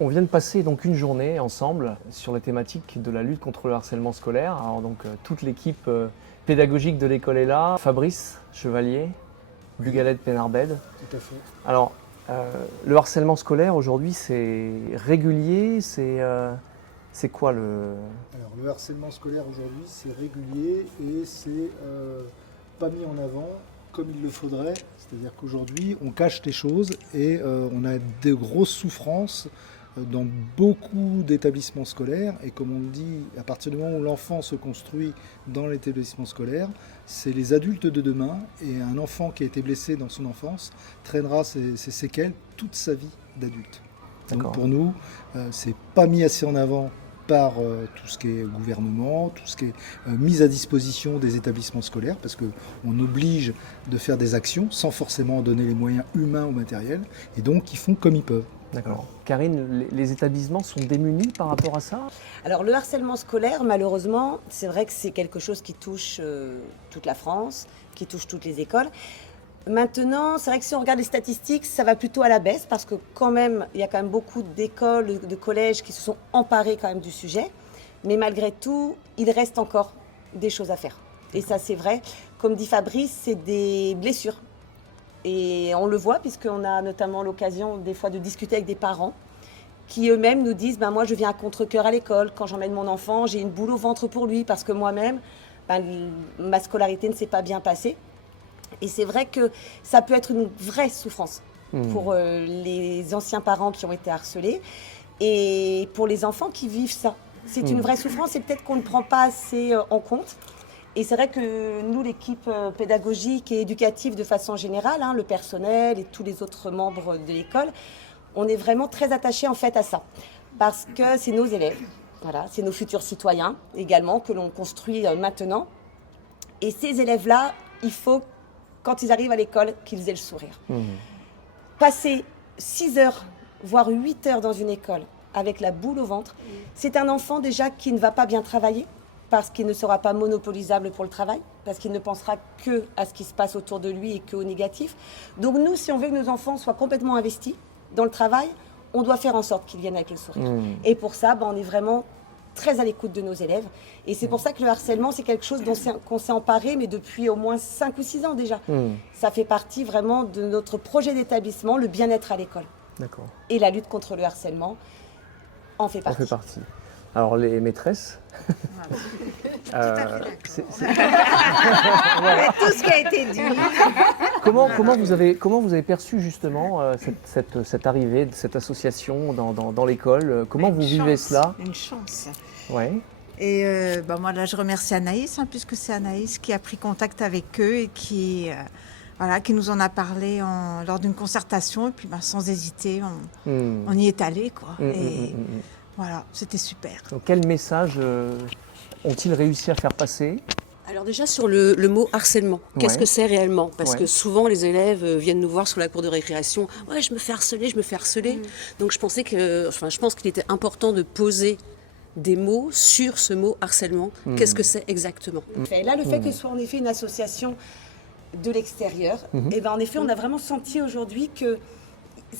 On vient de passer donc une journée ensemble sur la thématique de la lutte contre le harcèlement scolaire. Alors donc toute l'équipe pédagogique de l'école est là. Fabrice Chevalier, Bugaled Penarbed. Tout à fait. Alors le harcèlement scolaire aujourd'hui c'est régulier, c'est quoi le... Alors le harcèlement scolaire aujourd'hui c'est régulier et c'est pas mis en avant comme il le faudrait. C'est-à-dire qu'aujourd'hui on cache les choses et on a de grosses souffrances dans beaucoup d'établissements scolaires, et comme on le dit, à partir du moment où l'enfant se construit dans l'établissement scolaire, c'est les adultes de demain, et un enfant qui a été blessé dans son enfance traînera ses séquelles toute sa vie d'adulte. Donc pour nous, c'est pas mis assez en avant par tout ce qui est gouvernement, tout ce qui est mise à disposition des établissements scolaires, parce qu'on oblige de faire des actions sans forcément donner les moyens humains ou matériels, et donc ils font comme ils peuvent. D'accord. Karine, les établissements sont démunis par rapport à ça? Alors le harcèlement scolaire, malheureusement, c'est vrai que c'est quelque chose qui touche toute la France, qui touche toutes les écoles. Maintenant, c'est vrai que si on regarde les statistiques, ça va plutôt à la baisse parce que quand même, il y a quand même beaucoup d'écoles, de collèges qui se sont emparés quand même du sujet. Mais malgré tout, il reste encore des choses à faire. Et ça, c'est vrai. Comme dit Fabrice, c'est des blessures. Et on le voit puisqu'on a notamment l'occasion des fois de discuter avec des parents qui eux-mêmes nous disent moi je viens à contre-cœur à l'école, quand j'emmène mon enfant j'ai une boule au ventre pour lui parce que moi-même ma scolarité ne s'est pas bien passée. Et c'est vrai que ça peut être une vraie souffrance pour les anciens parents qui ont été harcelés et pour les enfants qui vivent ça. C'est une vraie souffrance et peut-être qu'on ne prend pas assez en compte. Et c'est vrai que nous, l'équipe pédagogique et éducative de façon générale, le personnel et tous les autres membres de l'école, on est vraiment très attachés en fait à ça. Parce que c'est nos élèves, voilà, c'est nos futurs citoyens également que l'on construit maintenant. Et ces élèves-là, il faut, quand ils arrivent à l'école, qu'ils aient le sourire. Passer 6 heures, voire 8 heures dans une école avec la boule au ventre, c'est un enfant déjà qui ne va pas bien travailler, parce qu'il ne sera pas monopolisable pour le travail, parce qu'il ne pensera que à ce qui se passe autour de lui et qu'au négatif. Donc nous, si on veut que nos enfants soient complètement investis dans le travail, on doit faire en sorte qu'ils viennent avec le sourire. Et pour ça, on est vraiment très à l'écoute de nos élèves. Et c'est pour ça que le harcèlement, c'est quelque chose qu'on s'est emparé, mais depuis au moins 5 ou 6 ans déjà. Ça fait partie vraiment de notre projet d'établissement, le bien-être à l'école. D'accord. Et la lutte contre le harcèlement en fait partie. En fait partie. Alors les maîtresses, Tout à fait d'accord. Avec tout ce qui a été dit. comment vous avez perçu justement cette arrivée de cette association dans l'école? Comment vous vivez cela? Une chance. Ouais. Et moi là je remercie Anaïs, puisque c'est Anaïs qui a pris contact avec eux et qui nous en a parlé lors d'une concertation. Et puis sans hésiter, on y est allé quoi. Voilà, c'était super. Donc, quel message ont-ils réussi à faire passer? Alors déjà sur le mot harcèlement, qu'est-ce que c'est réellement? Parce que souvent les élèves viennent nous voir sur la cour de récréation, ouais je me fais harceler. Donc je pense qu'il était important de poser des mots sur ce mot harcèlement. Qu'est-ce que c'est exactement? Et là, le fait que ce soit en effet une association de l'extérieur, et en effet, on a vraiment senti aujourd'hui que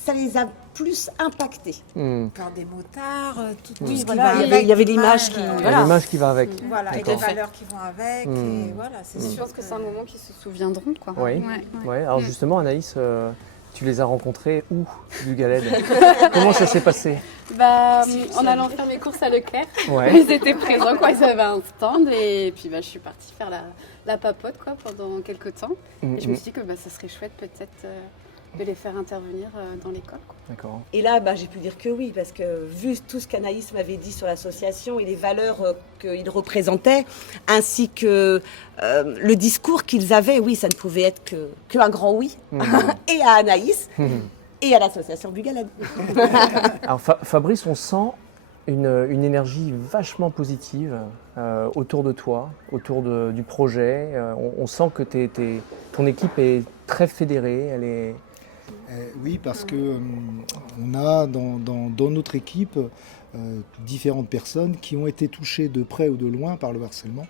ça les a plus impactés. Par des motards, tout Oui, ce qui voilà, va il y avec. avait l'image qui... Voilà. L'image qui va avec. Voilà, et les D'accord. valeurs qui vont avec. Et voilà, c'est Je sûr pense que c'est un moment qu'ils se souviendront, quoi. Oui. Ouais. Ouais. Alors justement, Anaïs, tu les as rencontrés où, Bugaled? Comment ça s'est passé? En allant faire mes courses à Leclerc, Ouais. ils étaient présents, quoi. Ils avaient un stand et puis je suis partie faire la papote, quoi, pendant quelques temps. Et je me suis dit que ça serait chouette peut-être de les faire intervenir dans l'école, quoi. D'accord. Et là, j'ai pu dire que oui, parce que vu tout ce qu'Anaïs m'avait dit sur l'association et les valeurs qu'ils représentaient, ainsi que le discours qu'ils avaient, oui, ça ne pouvait être qu'un grand oui. Et à Anaïs, et à l'association Bugaled. Alors Fabrice, on sent une énergie vachement positive autour de toi, autour du projet. On sent que ton équipe est très fédérée, elle est... Oui, parce que on a dans notre équipe différentes personnes qui ont été touchées de près ou de loin par le harcèlement,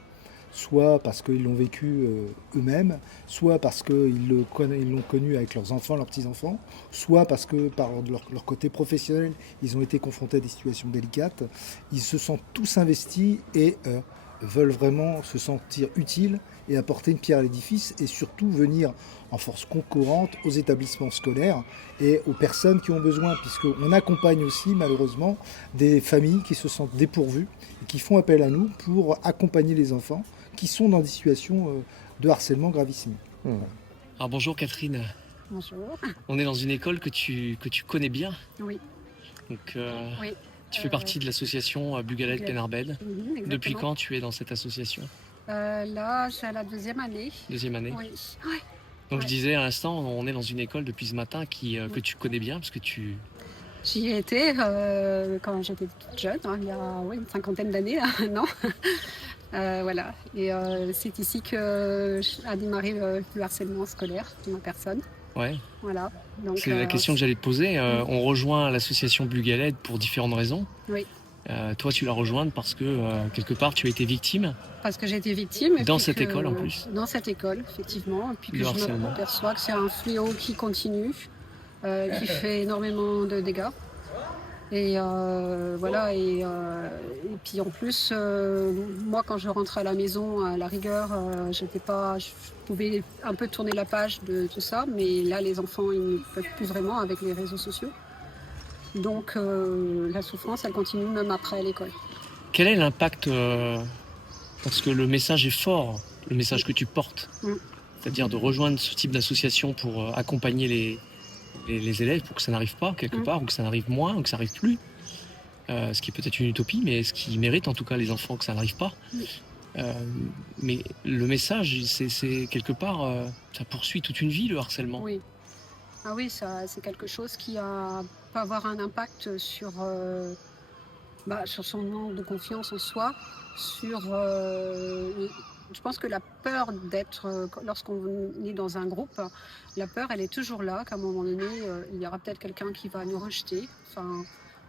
soit parce qu'ils l'ont vécu eux-mêmes, soit parce qu'ils l'ont connu avec leurs enfants, leurs petits-enfants, soit parce que par leur côté professionnel, ils ont été confrontés à des situations délicates. Ils se sentent tous investis et veulent vraiment se sentir utiles et apporter une pierre à l'édifice et surtout venir en force concurrente aux établissements scolaires et aux personnes qui ont besoin, puisqu'on accompagne aussi malheureusement des familles qui se sentent dépourvues et qui font appel à nous pour accompagner les enfants qui sont dans des situations de harcèlement gravissime. Alors bonjour Catherine. Bonjour. On est dans une école que tu connais bien. Oui. Donc Oui. tu fais partie de l'association Bugaled Penarbed. Exactement. Depuis quand tu es dans cette association? Là, j'ai la 2e année. Deuxième année. Oui. Ouais. Donc Ouais. je disais à l'instant, on est dans une école depuis ce matin que tu connais bien parce que tu... J'y ai été quand j'étais toute jeune, il y a une 50aine d'années là, maintenant. Voilà. Et c'est ici que a démarré le harcèlement scolaire de ma personne. Ouais. Voilà. Donc, C'est la question que j'allais te poser. On rejoint l'association Bugaled pour différentes raisons. Oui. Toi, tu l'as rejointe parce que quelque part, tu as été victime. Parce que j'ai été victime. Et Dans puis cette que- école, en plus. Dans cette école, effectivement. Et puis que Du je harcèlement. m'aperçois que c'est un fléau qui continue, qui fait énormément de dégâts. Et voilà. Et puis en plus, moi, quand je rentrais à la maison, à la rigueur, je pouvais un peu tourner la page de tout ça. Mais là, les enfants, ils ne peuvent plus vraiment avec les réseaux sociaux. Donc la souffrance, elle continue même après l'école. Quel est l'impact parce que le message est fort, le message que tu portes. C'est-à-dire de rejoindre ce type d'association pour accompagner les élèves pour que ça n'arrive pas quelque part, ou que ça n'arrive moins, ou que ça n'arrive plus. Ce qui est peut-être une utopie, mais ce qui mérite en tout cas les enfants que ça n'arrive pas. Mais le message, c'est quelque part, ça poursuit toute une vie le harcèlement. Oui. Ah oui, ça, c'est quelque chose qui peut avoir un impact sur son manque de confiance en soi, je pense que la peur lorsqu'on est dans un groupe, la peur, elle est toujours là, qu'à un moment donné, il y aura peut-être quelqu'un qui va nous rejeter,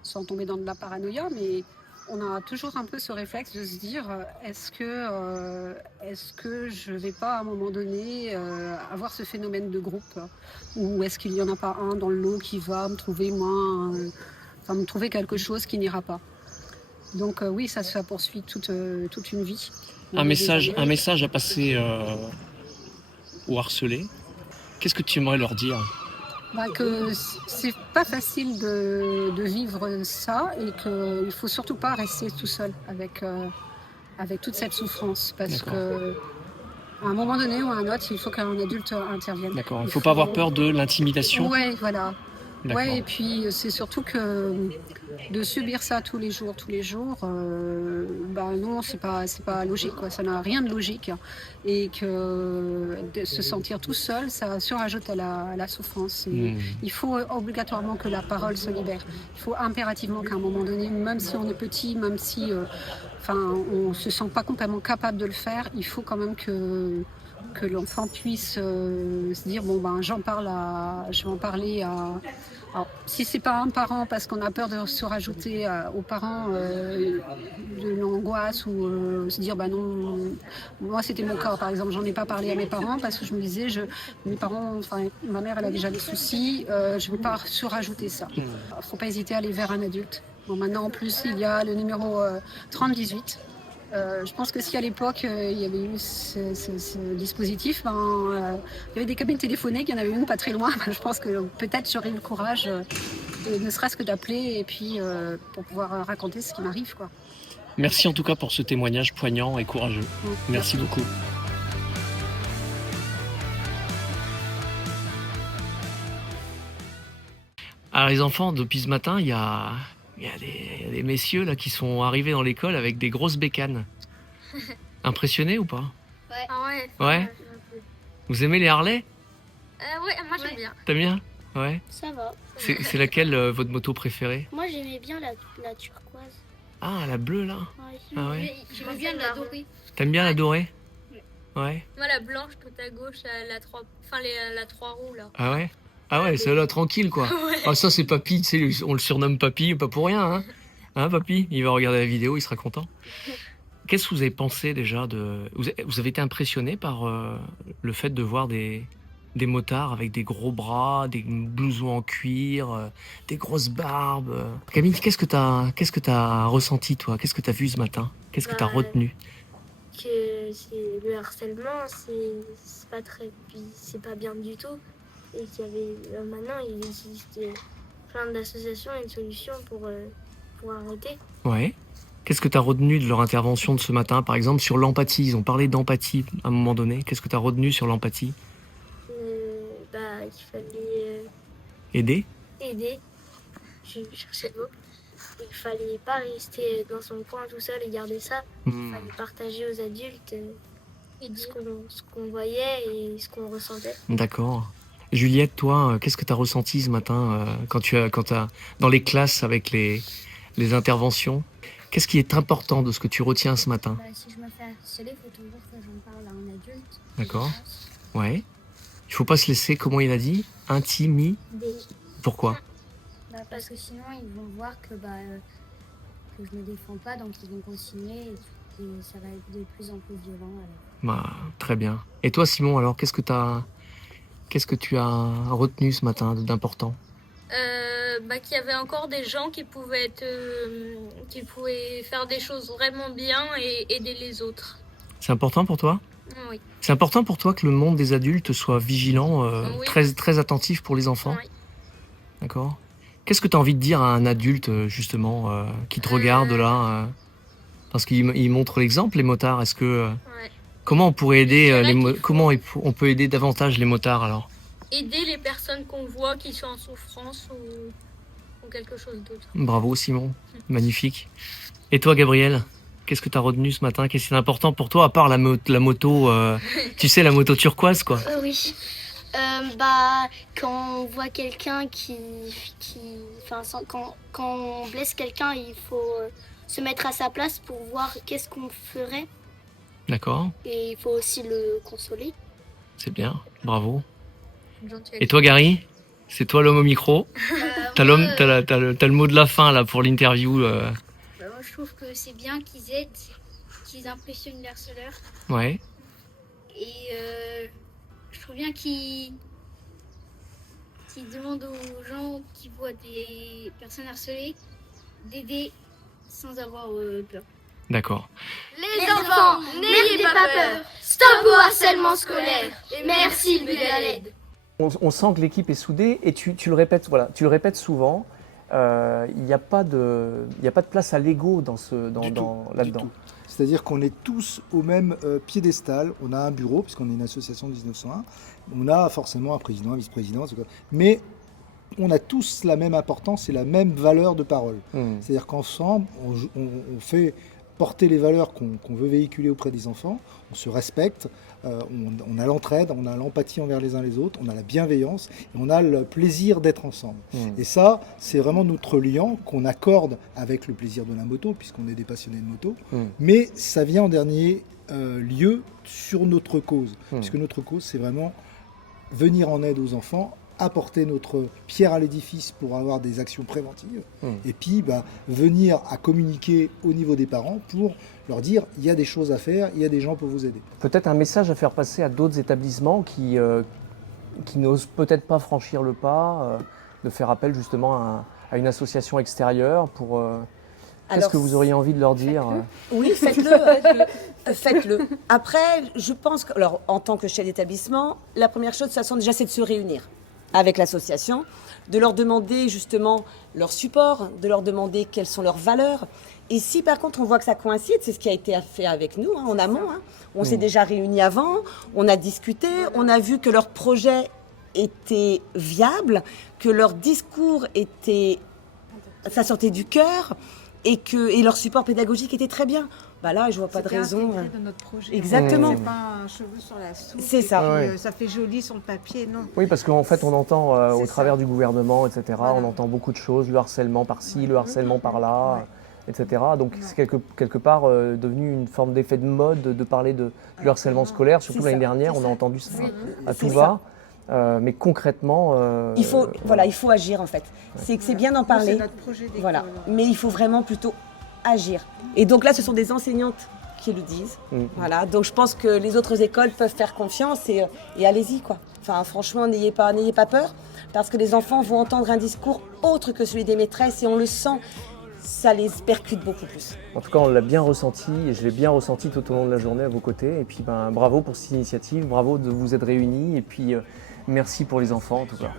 sans tomber dans de la paranoïa, mais on a toujours un peu ce réflexe de se dire, est-ce que je vais pas à un moment donné avoir ce phénomène de groupe, ou est-ce qu'il y en a pas un dans le lot qui va me trouver me trouver quelque chose qui n'ira pas. Donc oui, ça poursuit toute une vie. Un message à passer aux harcelés. Qu'est-ce que tu aimerais leur dire? Que c'est pas facile de vivre ça et qu'il faut surtout pas rester tout seul avec toute cette souffrance, parce que à un moment donné ou à un autre, il faut qu'un adulte intervienne. D'accord. Il ne faut pas avoir peur de l'intimidation. Ouais, voilà. D'accord. Ouais, et puis c'est surtout que de subir ça tous les jours, non, c'est pas logique, quoi. Ça n'a rien de logique, et que de se sentir tout seul, ça surajoute à la souffrance. Et il faut obligatoirement que la parole se libère. Il faut impérativement qu'à un moment donné, même si on est petit, même si on se sent pas complètement capable de le faire, il faut quand même que l'enfant puisse se dire je vais en parler à... Alors, si c'est pas un parent, parce qu'on a peur de se rajouter aux parents de l'angoisse, ou se dire non, moi c'était mon cas par exemple, j'en ai pas parlé à mes parents parce que je me disais ma mère elle a déjà des soucis, je vais pas surajouter ça. Faut pas hésiter à aller vers un adulte. Bon, maintenant en plus il y a le numéro 3018. Je pense que si à l'époque il y avait eu ce dispositif, il y avait des cabines téléphoniques, il y en avait une pas très loin. Je pense que peut-être j'aurais eu le courage, ne serait-ce que d'appeler, et puis pour pouvoir raconter ce qui m'arrive, quoi. Merci en tout cas pour ce témoignage poignant et courageux. Merci beaucoup. Alors les enfants, depuis ce matin, il y a des messieurs là qui sont arrivés dans l'école avec des grosses bécanes. Impressionnés ou pas? Ouais. Ah ouais. Ouais. Vous aimez les Harley? Ouais, moi j'aime bien. T'aimes bien? Ouais. Ça va. C'est laquelle votre moto préférée? Moi j'aimais bien la turquoise. Ah, la bleue là? Ouais. Ah ouais. J'aimais bien la dorée. T'aimes bien la dorée? Ouais. Moi la blanche tout à gauche, la 3 roues là. Ah ouais? Ah ouais, celle-là tranquille quoi. Ouais. Ah ça c'est Papy, tu sais, on le surnomme Papy, pas pour rien hein. Hein Papy? Il va regarder la vidéo, il sera content. Qu'est-ce que vous avez pensé déjà vous avez été impressionné par le fait de voir des motards avec des gros bras, des blousons en cuir, des grosses barbes. Camille, qu'est-ce que t'as ressenti toi? Qu'est-ce que t'as vu ce matin? Qu'est-ce que t'as retenu? Que le harcèlement, c'est pas bien du tout. Et qu'il y avait, maintenant, il existe plein d'associations et de solutions pour arrêter. Ouais. Qu'est-ce que t'as retenu de leur intervention de ce matin, par exemple, sur l'empathie? Ils ont parlé d'empathie à un moment donné. Qu'est-ce que t'as retenu sur l'empathie? Qu'il fallait Aider? Je cherchais le mot. Il fallait pas rester dans son coin tout seul et garder ça. Il fallait partager aux adultes ce qu'on voyait et ce qu'on ressentait. D'accord. Juliette, toi, qu'est-ce que tu as ressenti ce matin quand t'as dans les classes avec les interventions? Qu'est-ce qui est important de ce que tu retiens ce matin? Si je me fais harceler, il faut toujours que j'en parle à un adulte. D'accord. Ouais. Il faut pas se laisser, comment il a dit, intimider. Pourquoi? Parce que sinon, ils vont voir que je me défends pas, donc ils vont continuer et ça va être de plus en plus violent. Très bien. Et toi, Simon, alors, qu'est-ce que tu as retenu ce matin d'important? Qu'il y avait encore des gens qui pouvaient faire des choses vraiment bien et aider les autres. C'est important pour toi? Oui. C'est important pour toi que le monde des adultes soit vigilant, Oui. très, très attentif pour les enfants? Oui. D'accord. Qu'est-ce que tu as envie de dire à un adulte, justement, qui te regarde là parce qu'il montre l'exemple, les motards. Est-ce que Ouais. comment on pourrait aider Comment on peut aider davantage les motards alors? Aider les personnes qu'on voit qui sont en souffrance ou quelque chose d'autre. Bravo Simon, magnifique. Et toi Gabriel, qu'est-ce que tu as retenu ce matin? Qu'est-ce qui est important pour toi à part la moto, tu sais, la moto turquoise quoi? Oui. Quand on voit quelqu'un quand on blesse quelqu'un, il faut se mettre à sa place pour voir qu'est-ce qu'on ferait. D'accord, Et il faut aussi le consoler. c'est bien, bravo. Et toi Gary, c'est toi l'homme au micro. T'as le mot de la fin là pour l'interview. Moi, je trouve que c'est bien qu'ils aident, qu'ils impressionnent les harceleurs. Ouais, Et je trouve bien qu'ils demandent aux gens qui voient des personnes harcelées d'aider sans avoir peur. d'accord. Les enfants, n'ayez pas peur. Stop au harcèlement scolaire. Et merci Budaled. On sent que l'équipe est soudée et tu le répètes, voilà, tu le répètes souvent. Il n'y a pas de place à l'ego là-dedans. C'est-à-dire qu'on est tous au même piédestal. On a un bureau, puisqu'on est une association de 1901. On a forcément un président, un vice-président, mais on a tous la même importance et la même valeur de parole. C'est-à-dire qu'ensemble, on fait porter les valeurs qu'on veut véhiculer auprès des enfants, on se respecte, on a l'entraide, on a l'empathie envers les uns les autres, on a la bienveillance, et on a le plaisir d'être ensemble. Et ça, c'est vraiment notre lien qu'on accorde avec le plaisir de la moto, puisqu'on est des passionnés de moto, mais ça vient en dernier lieu sur notre cause, puisque notre cause, c'est vraiment venir en aide aux enfants, apporter notre pierre à l'édifice pour avoir des actions préventives, et puis venir à communiquer au niveau des parents pour leur dire il y a des choses à faire, il y a des gens pour vous aider. Peut-être un message à faire passer à d'autres établissements qui n'osent peut-être pas franchir le pas, de faire appel justement à une association extérieure pour... Qu'est-ce que vous auriez envie de leur dire? Oui, faites-le. Après, je pense que, alors, en tant que chef d'établissement, la première chose, de toute façon, déjà, c'est de se réunir avec l'association, de leur demander justement leur support, de leur demander quelles sont leurs valeurs. Et si par contre on voit que ça coïncide, c'est ce qui a été fait avec nous en amont. On s'est déjà réunis avant, on a discuté, on a vu que leur projet était viable, que leur discours ça sortait du cœur et leur support pédagogique était très bien. Là, je vois pas de raison. C'est de notre projet. Exactement. C'est pas un cheveu sur la soupe. C'est ça. Ça fait joli sur le papier, non. Oui, parce qu'en fait, on entend au travers du gouvernement, etc., on entend beaucoup de choses, le harcèlement par-ci, le harcèlement par-là, etc. Donc, c'est quelque part devenu une forme d'effet de mode de parler du harcèlement scolaire. Surtout l'année dernière, on a entendu ça à tout va. Mais concrètement... il faut agir en fait. C'est bien d'en parler. C'est notre projet d'école. Voilà. Mais il faut vraiment plutôt agir. Et donc là, ce sont des enseignantes qui le disent. Voilà. Donc je pense que les autres écoles peuvent faire confiance et allez-y, quoi. Enfin, franchement, n'ayez pas peur, parce que les enfants vont entendre un discours autre que celui des maîtresses et on le sent, ça les percute beaucoup plus. En tout cas, on l'a bien ressenti et je l'ai bien ressenti tout au long de la journée à vos côtés. Et puis, bravo pour cette initiative, bravo de vous être réunis et puis merci pour les enfants en tout cas.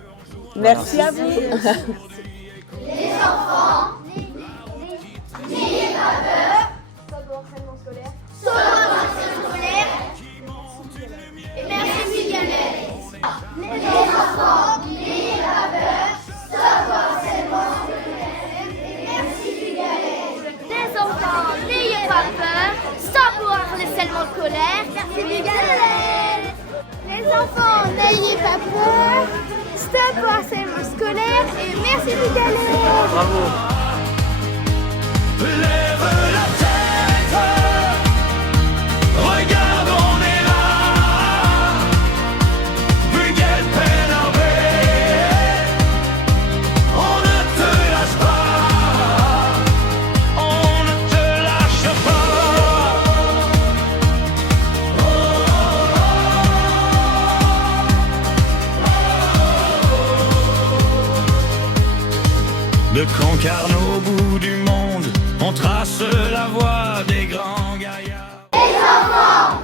Merci à vous. Les enfants, n'ayez pas peur. Stop au harcèlement scolaire. Stop au harcèlement scolaire. Et merci Vianney. Les enfants, n'ayez pas peur. Stop au harcèlement scolaire. Et merci Vianney. Les enfants, n'ayez pas peur. Stop au harcèlement scolaire. Merci Vianney. Les enfants, n'ayez pas peur. Stop au harcèlement scolaire et merci Vianney. Bravo. Lève la tête, regarde on est là, we get énervé, on ne te lâche pas, on ne te lâche pas. De Concarneau au bout du monde, on trace la voie des grands gaillards. Les enfants,